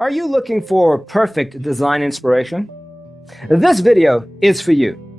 Are you looking for perfect design inspiration? This video is for you.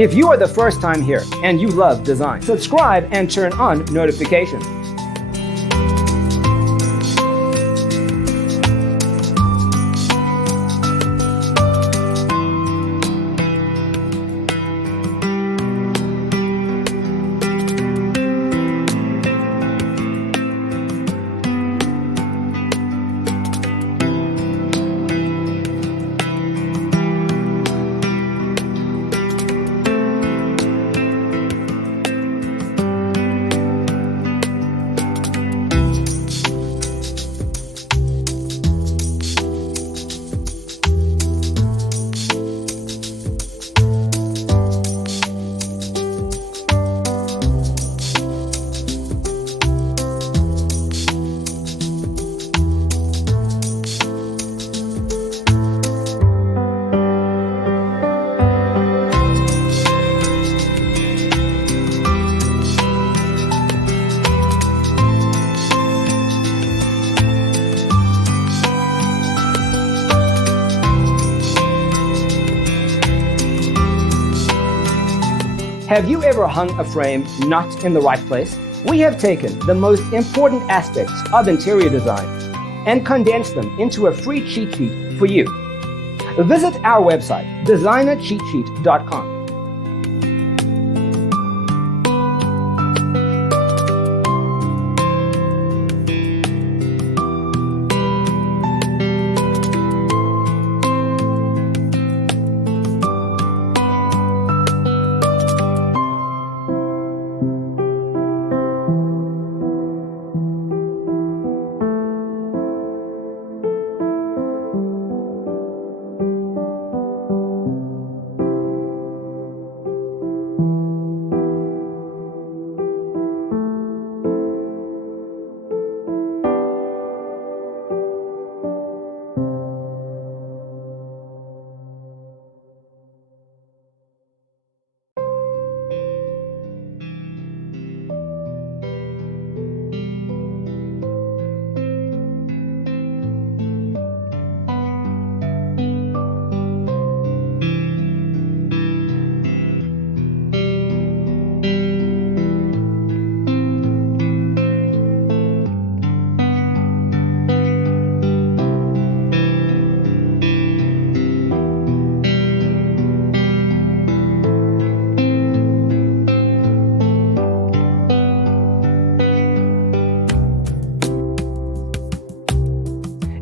If you are the first time here and you love design, subscribe and turn on notifications. Have you ever hung a frame not in the right place? We have taken the most important aspects of interior design and condensed them into a free cheat sheet for you. Visit our website, designercheatsheet.com.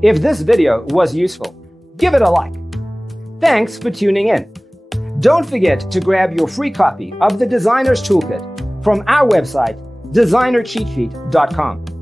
If this video was useful, give it a like. Thanks for tuning in. Don't forget to grab your free copy of the Designer's Toolkit from our website, designercheatsheet.com.